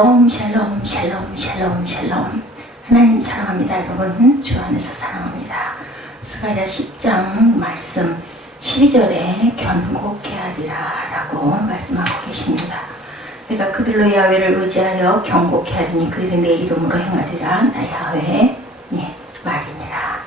샬롬 샬롬 샬롬 샬롬. 하나님 사랑합니다. 여러분 주 안에서 사랑합니다. 스가랴 10장 말씀 12절에 견고케 하리라 라고 말씀하고 계십니다. 내가 그들로 야훼를 의지하여 견고케 하리니 그들이 내 이름으로 행하리라. 나 야훼 말이니라.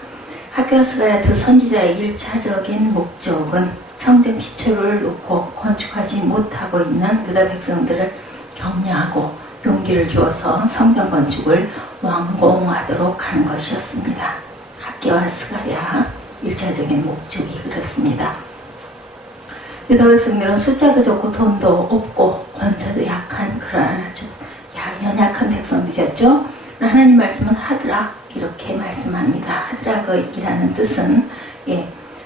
학개와 스가랴 두 선지자의 1차적인 목적은 성전 기초를 놓고 건축하지 못하고 있는 유다 백성들을 격려하고 용기를 주어서 성전 건축을 완공하도록 하는 것이었습니다. 학개와 스가랴 1차적인 목적이 그렇습니다. 유다 백성들은 숫자도 적고 돈도 없고 권세도 약한 그런 아주 연약한 백성들이었죠. 하나님 말씀은 하드락 이렇게 말씀합니다. 하드락이라는 뜻은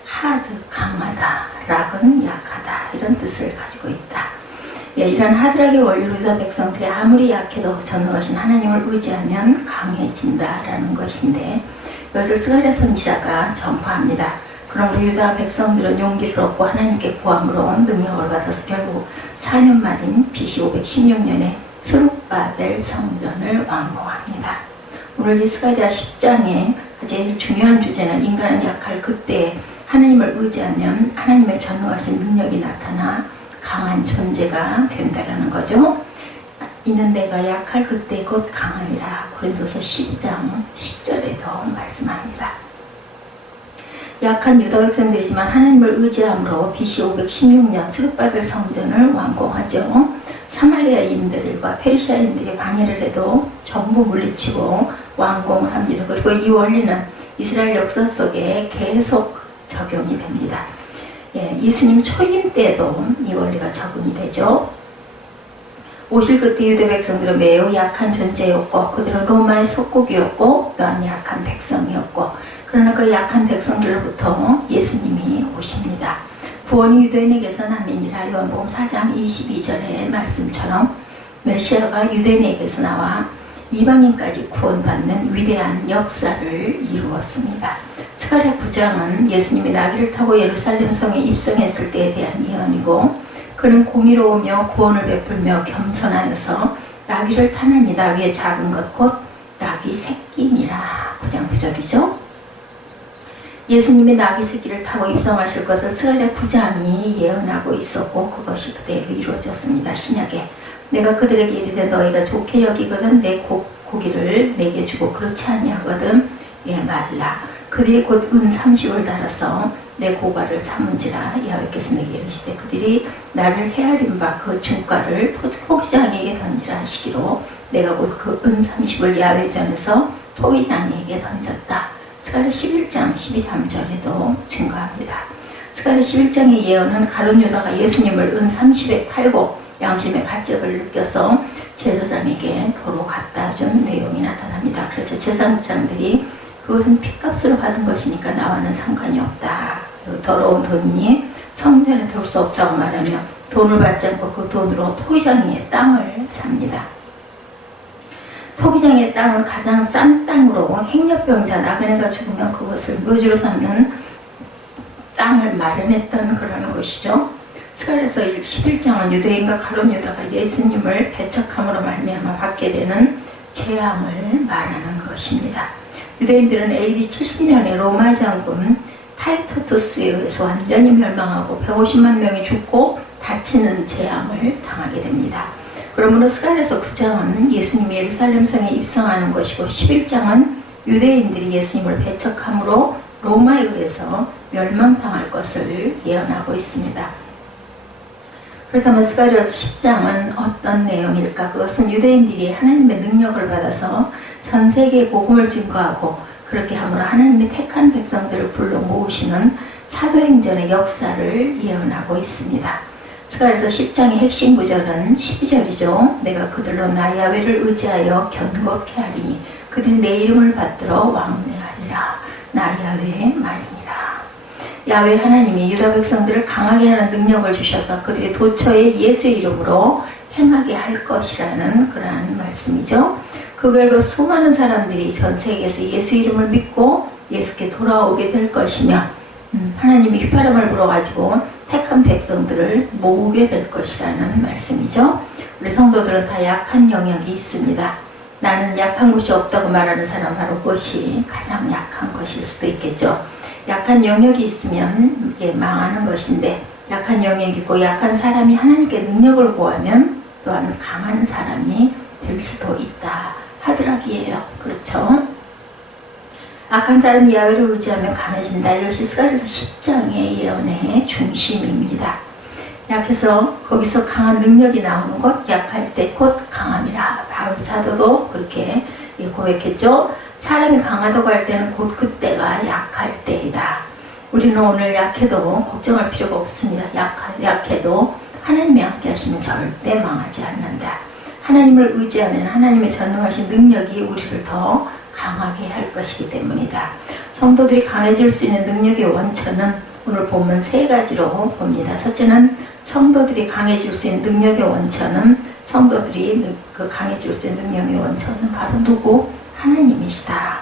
하드 강하다, 락은 약하다 이런 뜻을 가지고 있다. 이런 하드락의 원리로 유다 백성들이 아무리 약해도 전능하신 하나님을 의지하면 강해진다라는 것인데 이것을 스가랴 선지자가 전파합니다. 그럼 우리 유다 백성들은 용기를 얻고 하나님께 구함으로 능력을 받아서 결국 4년 말인 BC 516년에 스룹바벨 성전을 완공합니다. 오늘 이 스가랴 10장의 제일 중요한 주제는 인간은 약할 그때에 하나님을 의지하면 하나님의 전능하신 능력이 나타나 강한 존재가 된다라는 거죠. 이는 내가 약할 그때 곧 강하리라. 고린도서 12장 10절에도 말씀합니다. 약한 유다 백성들이지만 하나님을 의지함으로 BC 516년 스룹바벨 성전을 완공하죠. 사마리아인들과 페르시아인들이 방해를 해도 전부 물리치고 완공을 합니다. 그리고 이 원리는 이스라엘 역사 속에 계속 적용이 됩니다. 예수님 초임 때도 이 원리가 적용이 되죠. 오실 그때 유대 백성들은 매우 약한 존재였고 그들은 로마의 속국이었고 또한 약한 백성이었고 그러나 그 약한 백성들로부터 예수님이 오십니다. 구원이 유대인에게서 남이니라. 요한복음 4장 22절의 말씀처럼 메시아가 유대인에게서 나와 이방인까지 구원받는 위대한 역사를 이루었습니다. 스가랴 9장은 예수님이 나귀를 타고 예루살렘 성에 입성했을 때에 대한 예언이고 그는 공의로우며 구원을 베풀며 겸손하여서 나귀를 타나니 나귀의 작은 것 곧 나귀 새끼니라. 9장 9절이죠. 예수님이 나귀 새끼를 타고 입성하실 것을 스가랴 9장이 예언하고 있었고 그것이 그대로 이루어졌습니다. 신약에 내가 그들에게 이르되 너희가 좋게 여기거든 내 고기를 내게 주고 그렇지 아니하거든 말라. 그들이 곧 은 30을 달아서 내 고가를 삼은지라. 야훼께서 내게 이르시되 그들이 나를 헤아린 바 그 중가를 토기장에게 던지라 하시기로 내가 곧 그 은 30을 야훼 전에서 토기장에게 던졌다. 스가랴 11장 12~13절에도 증거합니다. 스가랴 11장의 예언은 가룟 유다가 예수님을 은 30에 팔고 양심의 가책을 느껴서 제사장에게 도로 갖다 준 내용이 나타납니다. 그래서 제사장들이 그것은 핏값으로 받은 것이니까 나와는 상관이 없다. 더러운 돈이니 성전에 들어올 수 없다고 말하며 돈을 받지 않고 그 돈으로 토기장의 땅을 삽니다. 토기장의 땅은 가장 싼 땅으로 행렬병자 나그네가 죽으면 그것을 묘지로 삼는 땅을 마련했던 그런 것이죠. 스가랴서 11장은 유대인과 가룟 유다가 예수님을 배척함으로 말미암아 받게 되는 재앙을 말하는 것입니다. 유대인들은 AD 70년에 로마 장군 타이터투스에 의해서 완전히 멸망하고 150만 명이 죽고 다치는 재앙을 당하게 됩니다. 그러므로 스가랴서 9장은 예수님이 예루살렘 성에 입성하는 것이고 11장은 유대인들이 예수님을 배척함으로 로마에 의해서 멸망당할 것을 예언하고 있습니다. 그렇다면 스가랴서 10장은 어떤 내용일까? 그것은 유대인들이 하나님의 능력을 받아서 전 세계에 복음을 증거하고 그렇게 함으로 하나님의 택한 백성들을 불러 모으시는 사도행전의 역사를 예언하고 있습니다. 스가랴서 10장의 핵심 구절은 12절이죠. 내가 그들로 나 야훼를 의지하여 견고케 하리니 그들이 내 이름을 받들어 왕래하리라. 나 야훼 말이니라. 야훼 하나님이 유다 백성들을 강하게 하는 능력을 주셔서 그들이 도처에 예수의 이름으로 행하게 할 것이라는 그러한 말씀이죠. 그 결과 수많은 사람들이 전 세계에서 예수 이름을 믿고 예수께 돌아오게 될 것이며 하나님이 휘파람을 불어가지고 택한 백성들을 모으게 될 것이라는 말씀이죠. 우리 성도들은 다 약한 영역이 있습니다. 나는 약한 곳이 없다고 말하는 사람 바로 그것이 가장 약한 것일 수도 있겠죠. 약한 영역이 있으면 이게 망하는 것인데, 약한 영역이 있고 약한 사람이 하나님께 능력을 구하면 또한 강한 사람이 될 수도 있다 하더라기에요. 그렇죠? 악한 사람이 야훼를 의지하면 강해진다. 이것이 스가랴서 10장의 예언의 중심입니다. 약해서 거기서 강한 능력이 나오는 것, 약할 때 곧 강함이라. 바울 사도도 그렇게 고백했죠. 사람이 강하다고 할 때는 곧 그때가 약할 때이다. 우리는 오늘 약해도 걱정할 필요가 없습니다. 약해도 하나님이 함께 하시면 절대 망하지 않는다. 하나님을 의지하면 하나님의 전능하신 능력이 우리를 더 강하게 할 것이기 때문이다. 성도들이 강해질 수 있는 능력의 원천은 오늘 본문 3가지로 봅니다. 첫째는 성도들이 강해질 수 있는 능력의 원천은, 성도들이 강해질 수 있는 능력의 원천은 바로 누구? 하나님이시다.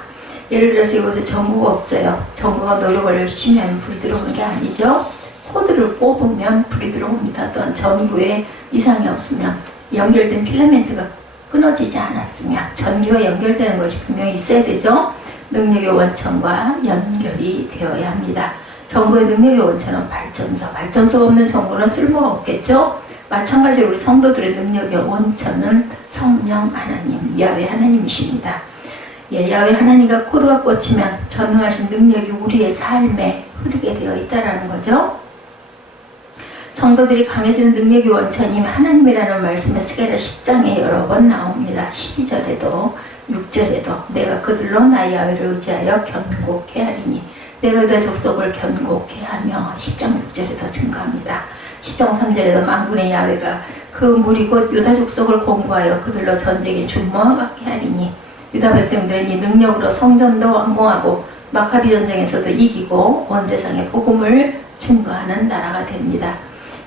예를 들어서 이곳에 전구가 없어요. 전구가 노력을 열심히 하면 불이 들어오는 게 아니죠. 코드를 뽑으면 불이 들어옵니다. 또한 전구에 이상이 없으면, 연결된 필라멘트가 끊어지지 않았으면, 전기와 연결되는 것이 분명히 있어야 되죠. 능력의 원천과 연결이 되어야 합니다. 전구의 능력의 원천은 발전소. 발전소가 없는 전구는 쓸모가 없겠죠. 마찬가지로 우리 성도들의 능력의 원천은 성령 하나님, 야훼 하나님이십니다. 야훼 하나님과 코드가 꽂히면 전능하신 능력이 우리의 삶에 흐르게 되어 있다는 거죠. 성도들이 강해지는 능력의 원천이 하나님이라는 말씀에 스가랴 10장에 여러 번 나옵니다. 12절에도 6절에도 내가 그들로 나 야훼를 의지하여 견고케 하리니, 내가 유다 족속을 견고케 하며 10장 6절에도 증거합니다. 10장 3절에도 만군의 야훼가 그 무리 곧 유다 족속을 공고하여 그들로 전쟁에 준모와 같게 하리니, 유다 백성들은 이 능력으로 성전도 완공하고 마카비 전쟁에서도 이기고 온 세상에 복음을 증거하는 나라가 됩니다.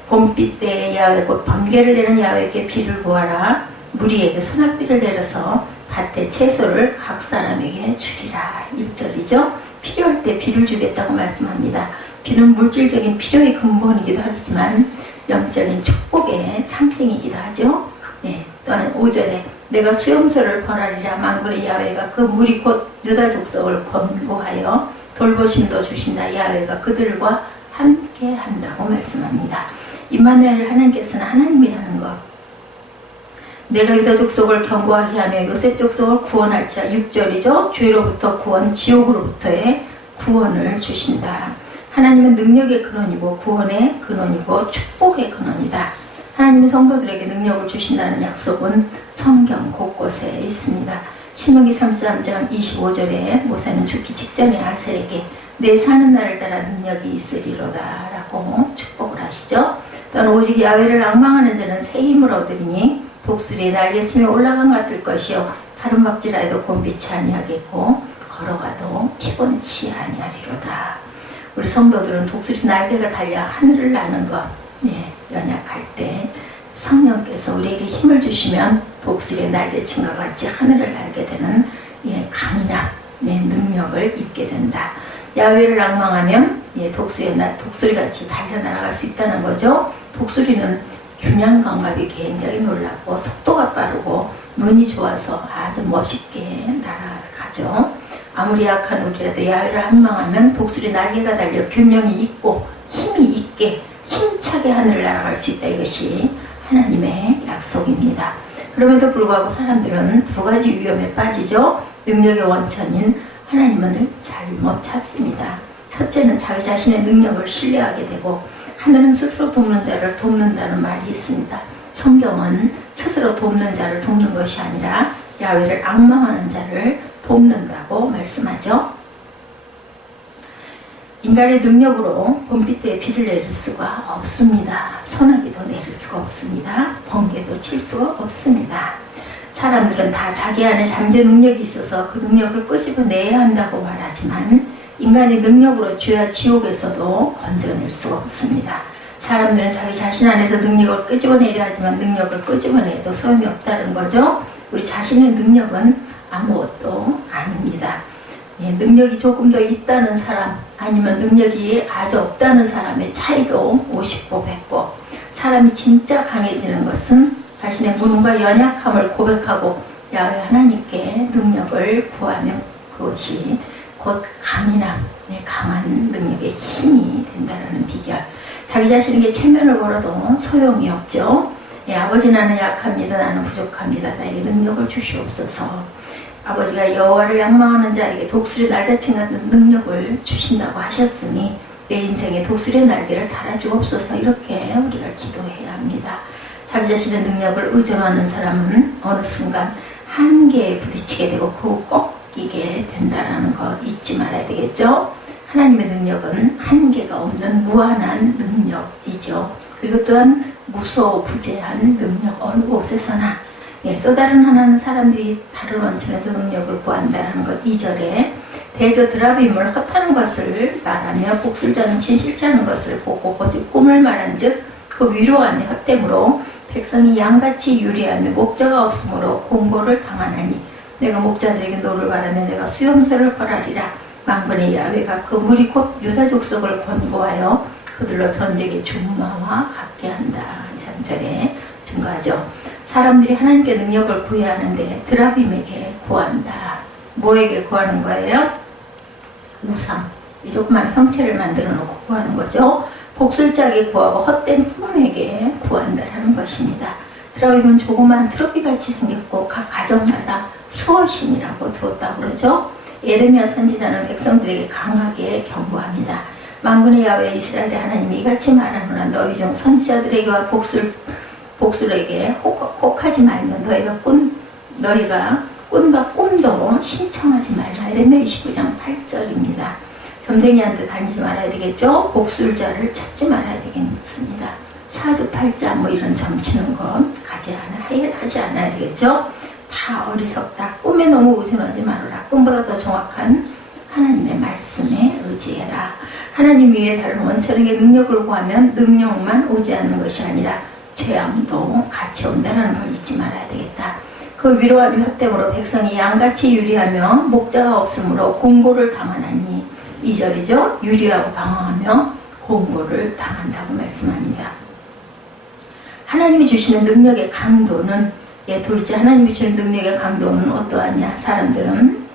봄빛 때에 야훼 곧 번개를 내는 야훼에게 비를 구하라. 무리에게 소낙비를 내려서 밭에 채소를 각 사람에게 주리라. 1절이죠. 필요할 때 비를 주겠다고 말씀합니다. 비는 물질적인 필요의 근본이기도 하지만 영적인 축복의 상징이기도 하죠. 또한 5절에 내가 수용소를 벌하리라. 만군의 야훼가 그 무리 곧 유다 족속을 권고하여 돌보심도 주신다. 야훼가 그들과 함께 한다고 말씀합니다. 임마누엘 하나님께서는 하나님이라는 것. 내가 유다 족속을 견고하게 하며 요셉 족속을 구원할지라. 6절이죠. 죄로부터 구원, 지옥으로부터의 구원을 주신다. 하나님은 능력의 근원이고 구원의 근원이고 축복의 근원이다. 하나님이 성도들에게 능력을 주신다는 약속은 성경 곳곳에 있습니다. 신명기 33장 25절에 모세는 죽기 직전에 아셀에게 내 사는 날을 따라 능력이 있으리로다 라고 축복을 하시죠. 또한 오직 야훼를 앙망하는 자는 새 힘을 얻으리니 독수리의 날개침에 올라간 같을 것이요 다른 박질하여도 곤비치 아니하겠고 걸어가도 피곤치 아니하리로다. 우리 성도들은 독수리 날개가 달려 하늘을 나는 것, 연약할 때 성령께서 우리에게 힘을 주시면 독수리의 날개침과 같이 하늘을 날게 되는 강인한 능력을 입게 된다. 야훼를 앙망하면 독수리같이 달려날아갈 수 있다는 거죠. 독수리는 균형 감각이 굉장히 놀랍고 속도가 빠르고 눈이 좋아서 아주 멋있게 날아가죠. 아무리 약한 우리라도 야훼를 앙망하면 독수리 날개가 달려 균형이 있고 힘이 있게 힘차게 하늘을 날아갈 수 있다. 이것이 하나님의 약속입니다. 그럼에도 불구하고 사람들은 2가지 위험에 빠지죠. 능력의 원천인 하나님을 잘못 찾습니다. 첫째는 자기 자신의 능력을 신뢰하게 되고, 하늘은 스스로 돕는 자를 돕는다는 말이 있습니다. 성경은 스스로 돕는 자를 돕는 것이 아니라 야훼를 앙망하는 자를 돕는다고 말씀하죠. 인간의 능력으로 봄빛 때에 비를 내릴 수가 없습니다. 소나기도 내릴 수가 없습니다. 번개도 칠 수가 없습니다. 사람들은 다 자기 안에 잠재 능력이 있어서 그 능력을 끄집어내야 한다고 말하지만 인간의 능력으로 죄와 지옥에서도 건져낼 수가 없습니다. 사람들은 자기 자신 안에서 능력을 끄집어내려 하지만 능력을 끄집어내도 소용이 없다는 거죠. 우리 자신의 능력은 아무것도 아닙니다. 예, 능력이 조금 더 있다는 사람 아니면 능력이 아주 없다는 사람의 차이도 50보 100보. 사람이 진짜 강해지는 것은 자신의 무능과 연약함을 고백하고 야훼 하나님께 능력을 구하면 그것이 곧 강인함, 강한 능력의 힘이 된다는 비결. 자기 자신에게 체면을 걸어도 소용이 없죠. 예, 아버지 나는 약합니다. 나는 부족합니다. 나에게 능력을 주시옵소서. 아버지가 여호와를仰망하는 자에게 독수리 날개치 같은 능력을 주신다고 하셨으니 내 인생에 독수리의 날개를 달아주옵소서. 이렇게 우리가 기도해야 합니다. 자기 자신의 능력을 의존하는 사람은 어느 순간 한계에 부딪히게 되고 그 꺾이게 된다는 것 잊지 말아야 되겠죠. 하나님의 능력은 한계가 없는 무한한 능력이죠. 그리고 또한 무소부재한 능력, 어느 곳에서나. 예, 또 다른 하나는 사람들이 다른 원천에서 능력을 구한다는 것 2절에 대저 드라빔을 헛하는 것을 말하며 복술자는 진실자는 것을 보고 오직 꿈을 말한 즉 그 위로함이 헛됨으로 백성이 양같이 유리하며 목자가 없으므로 공고를 당하나니 내가 목자들에게 노를 바라며 내가 수염소를 벌하리라. 만군의 야훼가 그 무리 곧 유다 족속을 권고하여 그들로 전쟁의 준마와 같게 한다. 3절에 증거하죠. 사람들이 하나님께 능력을 구해야 하는데 드라빔에게 구한다. 뭐에게 구하는 거예요? 우상. 이 조그만 형체를 만들어 놓고 구하는 거죠. 복술자에게 구하고 헛된 꿈에게 구한다는 것입니다. 드라빔은 조그만 트로피같이 생겼고 각 가정마다 수호신이라고 두었다고 그러죠. 예레미야 선지자는 백성들에게 강하게 경고합니다. 만군의 야훼 이스라엘의 하나님이 이같이 말하노라. 너희 중 선지자들에게와 복술에게 혹하지 말며 너희가 꾼과 꿈도 신청하지 말라. 예레미야 29장 8절입니다. 점쟁이한테 다니지 말아야 되겠죠. 복술자를 찾지 말아야 되겠습니다. 사주팔자 뭐 이런 점치는 건 하지 않아야 되겠죠. 다 어리석다. 꿈에 너무 의존하지 말아라. 꿈보다 더 정확한 하나님의 말씀에 의지해라. 하나님 위에 다른 원천에게 능력을 구하면 능력만 오지 않는 것이 아니라 죄함도 같이 온다는 걸 잊지 말아야 되겠다. 그 위로함이 헛됨으로 백성이 양같이 유리하며 목자가 없으므로 공고를 당하나니 2절이죠. 유리하고 방황하며 공고를 당한다고 말씀합니다. 하나님이 주시는 능력의 강도는 둘째 하나님이 주는 능력의 강도는 어떠하냐. 사람들은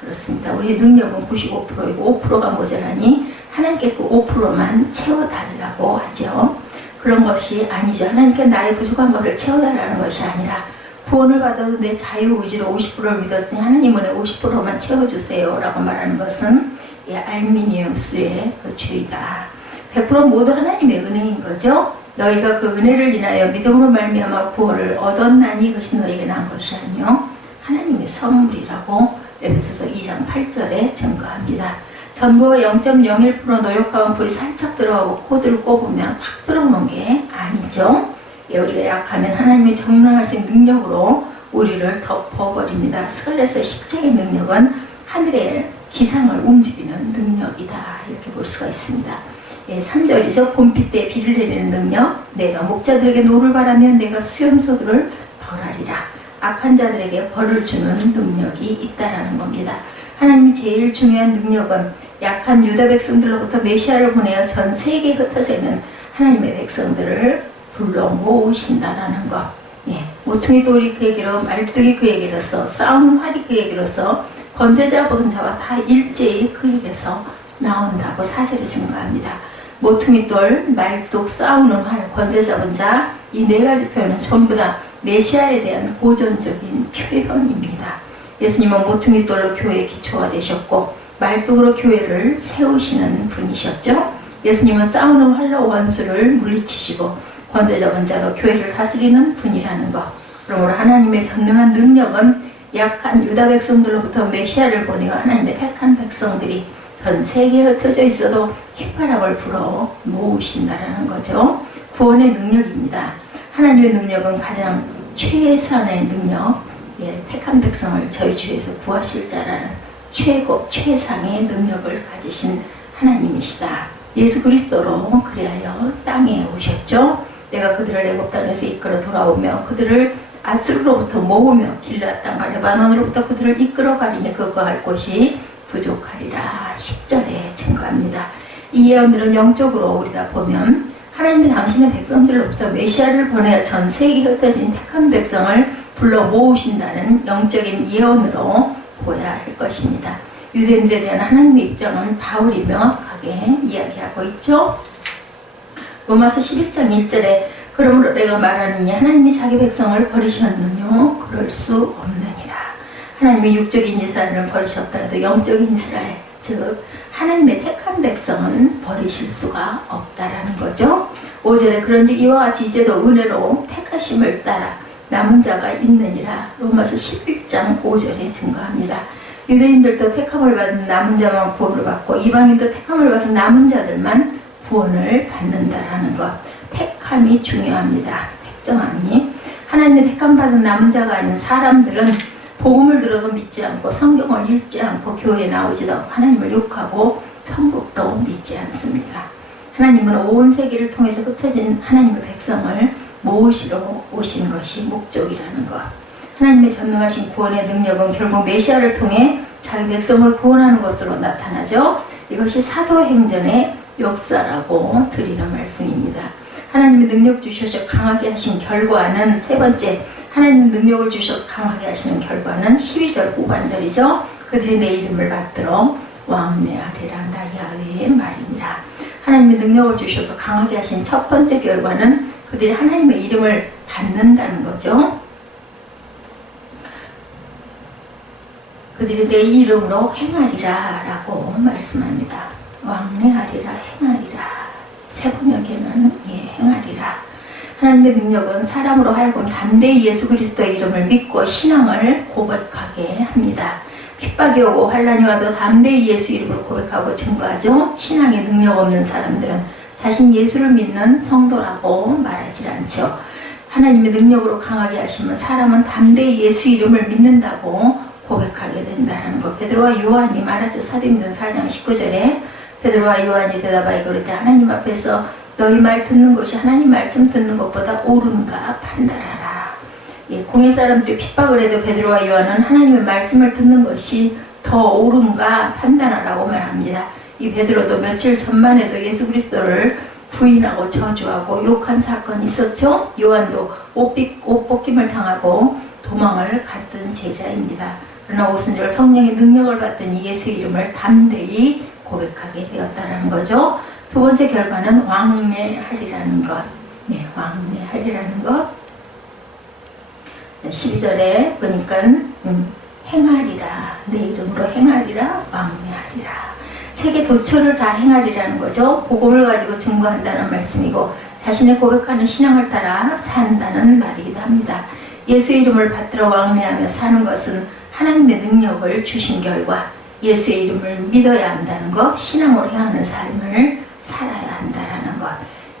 그렇습니다. 우리의 능력은 95%이고 5%가 모자라니 하나님께 그 5%만 채워달라고 하죠. 그런 것이 아니죠. 하나님께 나의 부족한 것을 채워달라는 것이 아니라 구원을 받아도 내 자유의지로 50%를 믿었으니 하나님은 내 50%만 채워주세요 라고 말하는 것은 알미니우스의 그 주의다. 100% 모두 하나님의 은혜인 거죠. 너희가 그 은혜를 인하여 믿음으로 말미암아 구원을 얻었나니 그것이 너희에게 난 것이 아니요 하나님의 선물이라고 에베소서 2장 8절에 증거합니다. 전부가 0.01% 노력하면 불이 살짝 들어가고 코드를 꼽으면 확 들어오는 게 아니죠. 우리가 약하면 하나님의 정량하신 능력으로 우리를 덮어버립니다. 스갈에서 십자가의 능력은 하늘의 기상을 움직이는 능력이다. 이렇게 볼 수가 있습니다. 3절이죠. 봄비 때 비를 내리는 능력. 내가 목자들에게 노를 바라며 내가 수염소들을 벌하리라. 악한 자들에게 벌을 주는 능력이 있다라는 겁니다. 하나님이 제일 중요한 능력은 약한 유다 백성들로부터 메시아를 보내어 전 세계에 흩어져 있는 하나님의 백성들을 불러 모으신다라는 것. 모퉁이 돌이 그에게로, 말뚝이 그에게로서, 싸우는 활이 그에게로서, 권세자 보는 자와 다 일제히 그에게서 나온다고 사실이 증거합니다. 모퉁이 돌, 말뚝, 싸우는 활, 권세 잡은 자, 이 네 가지 표현은 전부 다 메시아에 대한 고전적인 표현입니다. 예수님은 모퉁이 돌로 교회의 기초가 되셨고 말뚝으로 교회를 세우시는 분이셨죠. 예수님은 싸우는 활로 원수를 물리치시고 권세 잡은 자로 교회를 다스리는 분이라는 것. 그러므로 하나님의 전능한 능력은 약한 유다 백성들로부터 메시아를 보내어 하나님의 택한 백성들이 전 세계에 흩어져 있어도 휘파람을 불어 모으신다라는 거죠. 구원의 능력입니다. 하나님의 능력은 가장 최선의 능력, 택한 백성을 저희 주에서 구하실 자라는 최고 최상의 능력을 가지신 하나님이시다. 예수 그리스도로 그리하여 땅에 오셨죠. 내가 그들을 애굽 땅에서 이끌어 돌아오며 그들을 아수르로부터 모으며 길앗 땅과 레바논으로부터 그들을 이끌어 가리니 그거 할 곳이 부족하리라 10절에 증거합니다. 이 예언들은 영적으로 우리가 보면 하나님은 당신의 백성들로부터 메시아를 보내어 전 세계에 흩어진 택한 백성을 불러 모으신다는 영적인 예언으로 보아야 할 것입니다. 유대인들에 대한 하나님의 입장은 바울이 명확하게 이야기하고 있죠. 로마서 11장 1절에 그러므로 내가 말하느니 하나님이 자기 백성을 버리셨느뇨? 그럴 수 없느니라. 하나님의 육적인 이스라엘을 버리셨더라도 영적인 이스라엘, 즉 하나님의 택한 백성은 버리실 수가 없다라는 거죠. 5절에 그런즉 이와 같이 이제도 은혜로 택하심을 따라 남은 자가 있느니라. 로마서 11장 5절에 증거합니다. 유대인들도 택함을 받은 남은 자만 구원을 받고 이방인도 택함을 받은 남은 자들만 구원을 받는다라는 것. 택함이 중요합니다. 택정함이. 하나님의 택함받은 남은 자가 아닌 사람들은 복음을 들어도 믿지 않고 성경을 읽지 않고 교회에 나오지도 않고 하나님을 욕하고 천국도 믿지 않습니다. 하나님은 온 세계를 통해서 흩어진 하나님의 백성을 모으시러 오신 것이 목적이라는 것. 하나님의 전능하신 구원의 능력은 결국 메시아를 통해 자기 백성을 구원하는 것으로 나타나죠. 이것이 사도행전의 역사라고 드리는 말씀입니다. 하나님의 능력 주셔서 강하게 하신 결과는 세 번째, 하나님 능력을 주셔서 강하게 하시는 결과는 12절 후반절이죠. 그들이 내 이름을 받들어 왕래하리란다 야훼의 말이니라. 하나님의 능력을 주셔서 강하게 하신 첫 번째 결과는 그들이 하나님의 이름을 받는다는 거죠. 그들이 내 이름으로 행하리라 라고 말씀합니다. 왕래하리라, 행하리라. 세번역에는 행하리라. 하나님의 능력은 사람으로 하여금 담대히 예수 그리스도의 이름을 믿고 신앙을 고백하게 합니다. 핍박이 오고 환란이 와도 담대히 예수 이름을 고백하고 증거하죠. 신앙에 능력 없는 사람들은 자신 예수를 믿는 성도라고 말하지 않죠. 하나님의 능력으로 강하게 하시면 사람은 담대히 예수 이름을 믿는다고 고백하게 된다는 것. 베드로와 요한이 말하죠. 사도행전 4장 19절에 베드로와 요한이 대답하여 그랬대. 하나님 앞에서 너희 말 듣는 것이 하나님 말씀 듣는 것보다 옳은가 판단하라. 공회 사람들이 핍박을 해도 베드로와 요한은 하나님의 말씀을 듣는 것이 더 옳은가 판단하라고 말합니다. 이 베드로도 며칠 전만 해도 예수 그리스도를 부인하고 저주하고 욕한 사건이 있었죠. 요한도 옷 벗김을 당하고 도망을 갔던 제자입니다. 그러나 오순절 성령의 능력을 받더니 예수 이름을 담대히 고백하게 되었다는 거죠. 두 번째 결과는 왕래하리라는 것. 왕래하리라는 것. 12절에 보니까 행하리라. 내 이름으로 행하리라. 왕래하리라. 세계 도처를 다 행하리라는 거죠. 복음을 가지고 증거한다는 말씀이고 자신의 고백하는 신앙을 따라 산다는 말이기도 합니다. 예수 이름을 받들어 왕래하며 사는 것은 하나님의 능력을 주신 결과 예수의 이름을 믿어야 한다는 것, 신앙으로 향하는 삶을 살아야 한다는 것.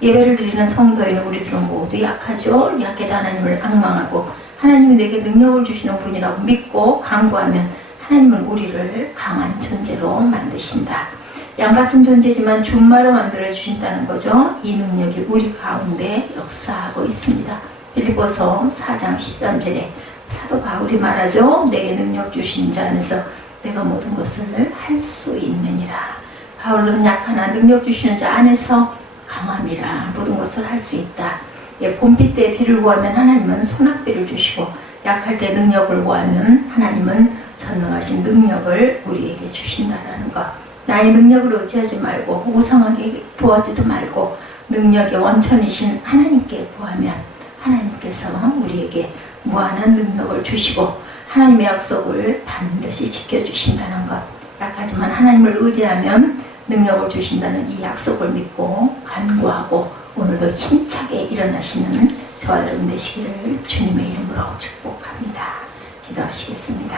예배를 드리는 성도인 우리들은 모두 약하죠. 약해도 하나님을 앙망하고 하나님이 내게 능력을 주시는 분이라고 믿고 간구하면 하나님은 우리를 강한 존재로 만드신다. 양같은 존재지만 준마로 만들어 주신다는 거죠. 이 능력이 우리 가운데 역사하고 있습니다. 빌립보서 4장 13절에 사도 바울이 말하죠. 내게 능력 주신 자 안에서 내가 모든 것을 할 수 있느니라. 바울은 약하나 능력 주시는 자 안에서 강함이라 모든 것을 할 수 있다. 봄비 때 비를 구하면 하나님은 소낙비를 주시고 약할 때 능력을 구하면 하나님은 전능하신 능력을 우리에게 주신다라는 것. 나의 능력을 의지하지 말고 우상하게 구하지도 말고 능력의 원천이신 하나님께 구하면 하나님께서 우리에게 무한한 능력을 주시고 하나님의 약속을 반드시 지켜주신다는 것. 약하지만 하나님을 의지하면 능력을 주신다는 이 약속을 믿고 간구하고 오늘도 힘차게 일어나시는 저와 여러분 되시기를 주님의 이름으로 축복합니다. 기도하시겠습니다.